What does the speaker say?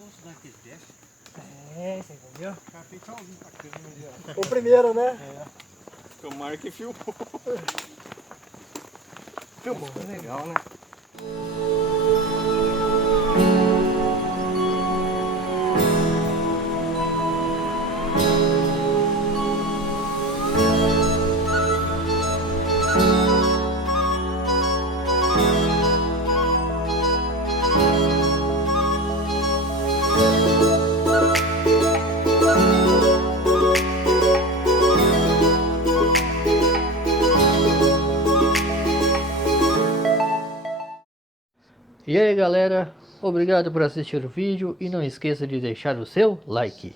Vamos dar aquele teste. É, você entendeu? Cara, fez tchauzinho pra câmera ali, ó. O primeiro, né? É. Tomara que filmou. Filmou, é legal, né? E aí galera, obrigado por assistir o vídeo e não esqueça de deixar o seu like.